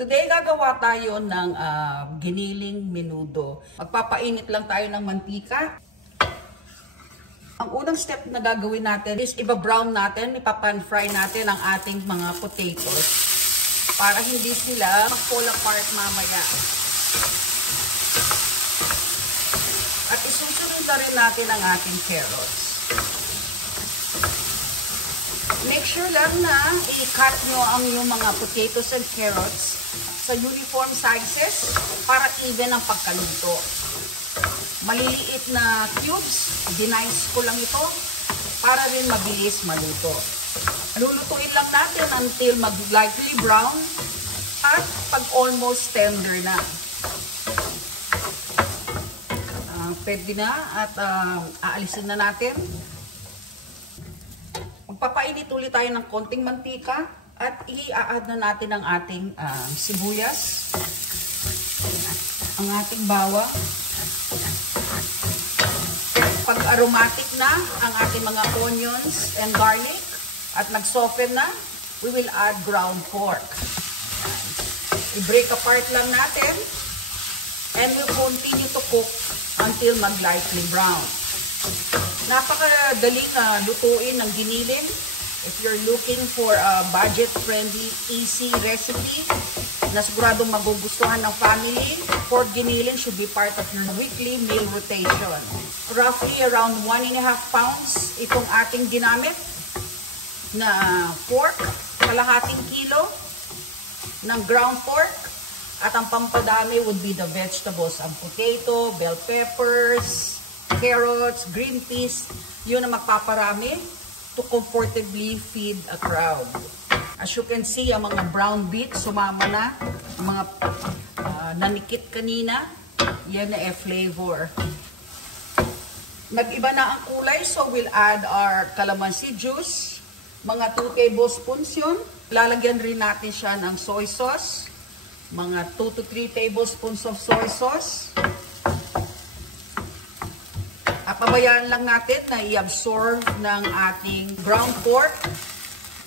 Today, gagawa tayo ng giniling menudo. Magpapainit lang tayo ng mantika. Ang unang step na gagawin natin is iba-brown natin, ipapan-fry natin ang ating mga potatoes para hindi sila mag-fall apart mamaya. At isusunod na rin natin ang ating carrots. Make sure lang na i-cut nyo ang yung mga potatoes and carrots sa uniform sizes para even ang pagkaluto. Maliliit na cubes, dinice ko lang ito para rin mabilis maluto. Lulutuin lang natin until mag-lightly brown at pag almost tender na. Pwede na at aalisin na natin. Magpapainit ulit tayo ng konting mantika at i-add na natin ang ating sibuyas, ang ating bawang. Pag aromatic na ang ating mga onions and garlic at nag-soften na, we will add ground pork. I-break apart lang natin and we'll continue to cook until mag-lightly brown. Napakadaling lutuin ng giniling. If you're looking for a budget-friendly, easy recipe na siguradong magugustuhan ng family, pork giniling should be part of your weekly meal rotation. Roughly around 1.5 pounds itong ating ginamit na pork, kalahating kilo ng ground pork, at ang pampadami would be the vegetables, ang potato, bell peppers, carrots, green peas, yun ang magpaparami to comfortably feed a crowd. As you can see, ang mga brown beets sumama na, ang mga nanikit kanina, yan na flavor. Nag-iba na ang kulay, so we'll add our calamansi juice, mga 2 tablespoons yun. Lalagyan rin natin siya ng soy sauce, mga 2 to 3 tablespoons of soy sauce. Pabayaan lang natin na i-absorb ng ating ground pork.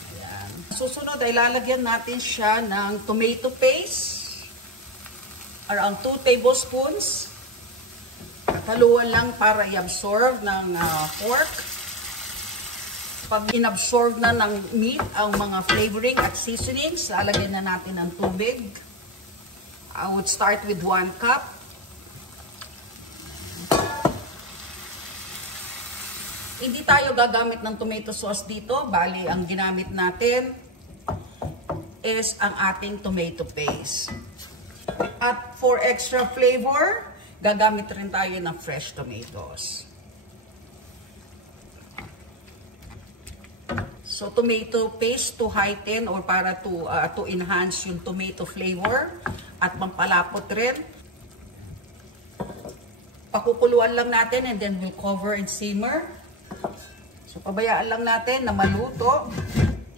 Ayan. Susunod ay lalagyan natin siya ng tomato paste. Around 2 tablespoons. Haluan lang para i-absorb ng pork. Pag inabsorb na ng meat ang mga flavoring at seasonings, lalagyan na natin ng tubig. I would start with 1 cup. Hindi tayo gagamit ng tomato sauce dito, bali ang ginamit natin is ang ating tomato paste. At for extra flavor, gagamit rin tayo ng fresh tomatoes. So tomato paste to heighten or para to enhance yung tomato flavor at pampalapot rin. Pakukuluan lang natin and then we'll cover and simmer. So, pabayaan lang natin na maluto.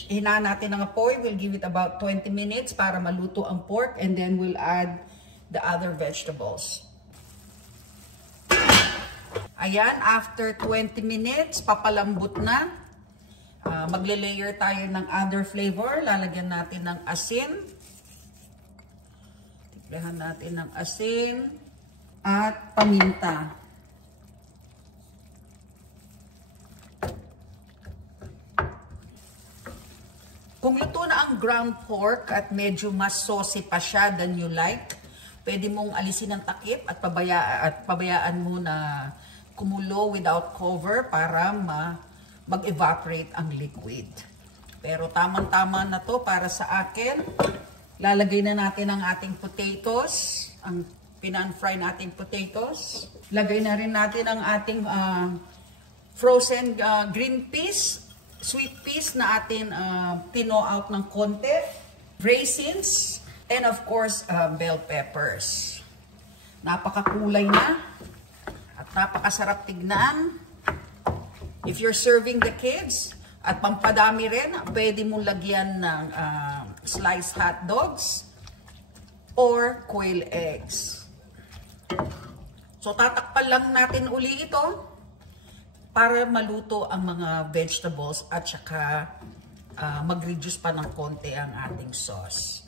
Hinaan natin ang apoy. We'll give it about 20 minutes para maluto ang pork and then we'll add the other vegetables. Ayan, after 20 minutes, papalambot na. Magle-layer tayo ng other flavor. Lalagyan natin ng asin. Tiplahan natin ng asin at paminta. Kung luto na ang ground pork at medyo mas saucy pa siya than you like, pwede mong alisin ang takip at pabayaan mo na kumulo without cover para mag-evaporate ang liquid. Pero tamang-tama na to para sa akin. Lalagay na natin ang ating potatoes, ang pinan-fry nating potatoes. Lagay na rin natin ang ating frozen green peas, sweet peas na atin tino out ng konti, raisins, and of course, bell peppers. Napakakulay na at napakasarap tignan. If you're serving the kids at pampadami rin, pwede mong lagyan ng sliced hot dogs or quail eggs. So tatakpan lang natin uli ito para maluto ang mga vegetables at saka mag-reduce pa ng konti ang ating sauce.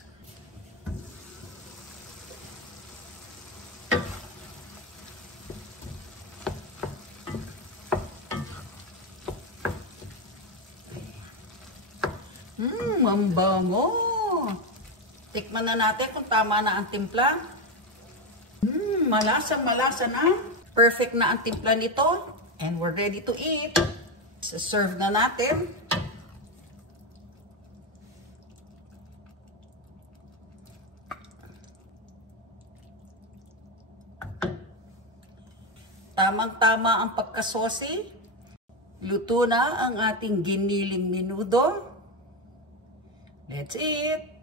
Ang bango. Tikman na natin kung tama na ang timpla. Malasa na. Perfect na ang timpla nito. And we're ready to eat. Serve na natin. Tamang-tama ang pagkasosi. Luto na ang ating giniling menudo. Let's eat!